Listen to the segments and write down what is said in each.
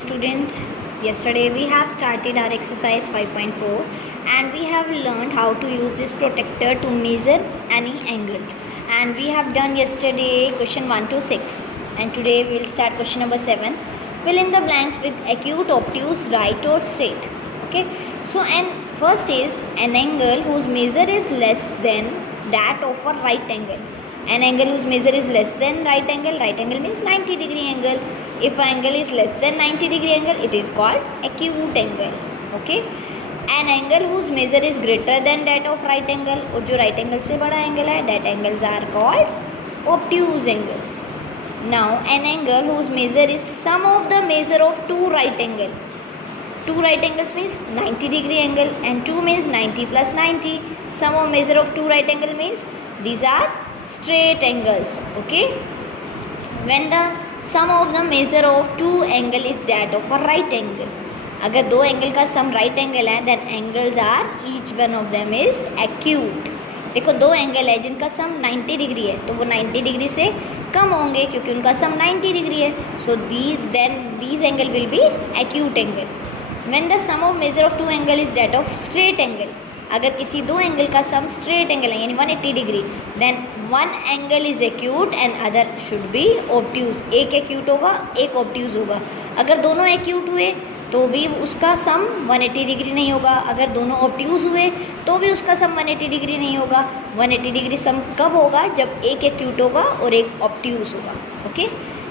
Students, yesterday we have started our exercise 5.4 and we have learned how to use this protector to measure any angle, and we have done yesterday question 1 to 6, and today we will start question number 7. Fill in the blanks with acute, obtuse, right or straight. Okay, so and first is an angle whose measure is less than that of a right angle. An angle whose measure is less than right angle means 90 degree angle. If angle is less than 90 degree angle, it is called acute angle. Okay, an angle whose measure is greater than that of right angle, और जो right angle से बड़ा angle है, that angles are called obtuse angles. Now an angle whose measure is sum of the measure of two right angle. Two right angles means 90 degree angle and 2 means 90 plus 90. Sum of measure of two right angle means these are straight angles. Okay, when the sum of the measure of two angle is that of a right angle, अगर दो angle का sum right angle है, then angles are each one of them is acute. देखो दो angle है जिनका सम 90 degree है, तो वो 90 डिग्री से कम होंगे क्योंकि उनका सम 90 डिग्री है. So these angle will be acute angle. When the sum of measure of two angle is that of straight angle, अगर किसी दो एंगल का सम स्ट्रेट एंगल है यानी 180 degree, then one angle is acute and other should be obtuse. एक acute होगा, एक obtuse होगा. अगर दोनों एक्यूट हुए तो भी उसका सम 180 डिग्री नहीं होगा. अगर दोनों ऑब्ट्यूज हुए तो भी उसका सम 180 डिग्री नहीं होगा. 180 डिग्री सम कब होगा? जब एक एक्यूट होगा और एक ऑब्ट्यूज होगा. Okay,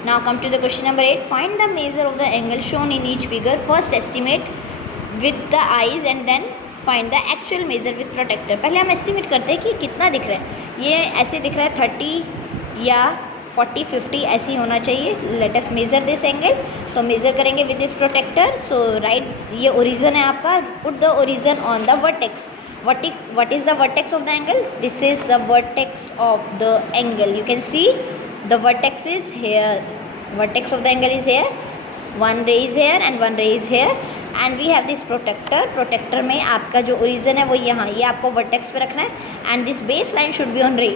now come to the question number 8. Find the measure of the angle shown in each figure. First estimate with the eyes and then find the actual measure with protractor. पहले हम estimate करते हैं कि कितना दिख रहा है. ये ऐसे दिख रहा है 30 या 40 50 ऐसे ही होना चाहिए. Let us measure this angle. तो मेजर करेंगे with this protractor. So right, ये ओरिजन है आपका. Put the origin on the vertex. what is the vertex of the angle? This is the vertex of the angle. You can see the vertex is here. Vertex of the angle is here. One ray is here and one ray is here. And we have this protractor. Protractor में आपका जो origin है वो यहाँ, ये आपको vertex पे रखना है. And this base line should be on रे.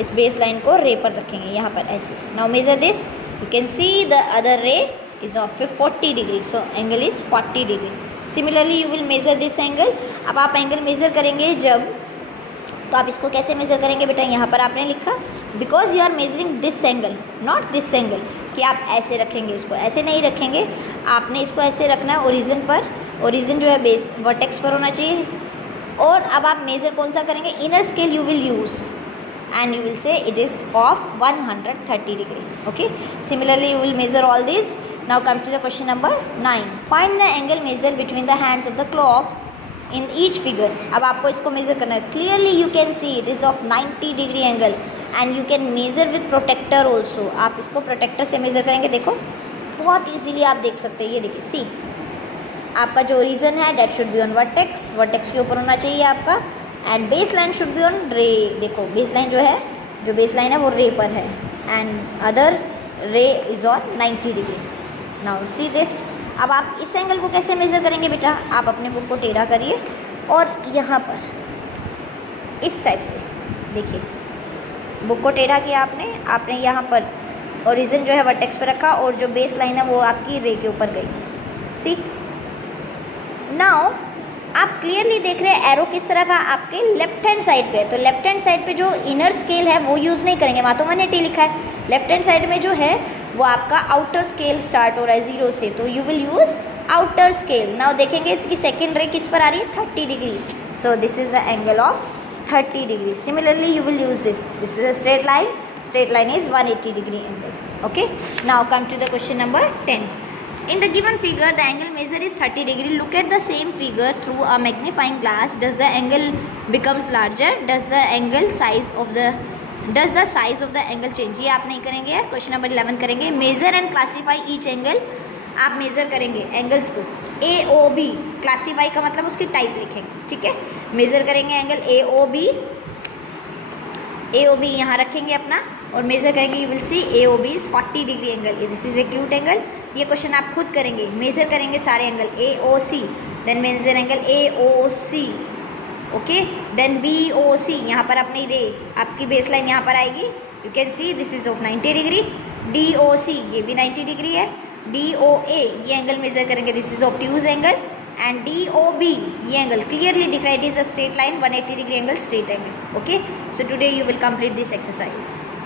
इस बेस लाइन को रे पर रखेंगे यहाँ पर ऐसे. Now measure this. You can see the other ray is of 40 degree. So angle is 40 degree. Similarly you will measure this angle. अब आप एंगल मेजर करेंगे जब, तो आप इसको कैसे मेजर करेंगे बेटा? यहाँ पर आपने लिखा because you are measuring this angle not this angle, कि आप ऐसे रखेंगे. इसको ऐसे नहीं रखेंगे, आपने इसको ऐसे रखना है ओरिजिन पर. ओरिजिन जो है बेस वर्टेक्स पर होना चाहिए. और अब आप मेजर कौन सा करेंगे? Inner scale you will use and you will say it is of 130 degree. Okay, similarly you will measure all this. Now come to the question number 9. Find the angle measure between the hands of the clock in each figure. अब आपको इसको measure करना है. Clearly you can see it is of 90 degree angle and you can measure with protractor also. आप इसको protector से major करेंगे. देखो बहुत ईजीली आप देख सकते हैं. ये देखिए, सी आपका जो ओरिजन है that should be on vertex. Vertex के ऊपर होना चाहिए आपका. And base line should be on ray. देखो बेस लाइन जो है, जो बेस लाइन है वो रे पर है एंड अदर रे is on 90 degree. Now see this. अब आप इस एंगल को कैसे मेज़र करेंगे बेटा? आप अपने बुक को टेढ़ा करिए और यहाँ पर इस टाइप से देखिए, बुक को टेढ़ा किया आपने यहाँ पर ओरिजिन जो है वर्टेक्स पे रखा और जो बेस लाइन है वो आपकी रे के ऊपर गई. सी नाउ आप क्लियरली देख रहे हैं एरो किस तरह का आपके लेफ्ट हैंड साइड पे है. तो लेफ्ट हैंड साइड पे जो इनर स्केल है वो यूज़ नहीं करेंगे, वहाँ तो 180 लिखा है. लेफ्ट हैंड साइड में जो है वो आपका आउटर स्केल स्टार्ट हो रहा है 0 से, तो you will use outer scale. Now देखेंगे कि सेकेंड रे किस पर आ रही है? 30 degree. So this is the angle of 30 degree. Similarly you will use this. This is a straight line. Straight line is 180 degree angle. Okay. Now come to the question number 10. In the given figure, the angle measure is 30 degree. Look at the same figure through a magnifying glass. Does the angle becomes larger? Does the size of the angle change? ये आप नहीं करेंगे. Question number 11 करेंगे. Measure and classify each angle. आप measure करेंगे angles को. ए O B. Classify का मतलब उसकी टाइप लिखेंगे. ठीक है, मेज़र करेंगे angle A O B. A O B यहाँ रखेंगे अपना और मेज़र करेंगे. You will see A O B is 40 degree angle. This is acute angle. ये क्वेश्चन आप खुद करेंगे. मेज़र करेंगे सारे angle. A O C, then measure angle A O C. Okay, then B O C. यहाँ पर अपनी रे आपकी बेस लाइन यहाँ पर आएगी. You can see this is of 90 degree. D O C ये भी 90 डिग्री है. DOA ये एंगल मेजर करेंगे, this is obtuse angle, and DOB ये एंगल क्लियरली दिख रहा है, it is a straight line, 180 degree angle, straight angle. Okay, so today you will complete this exercise.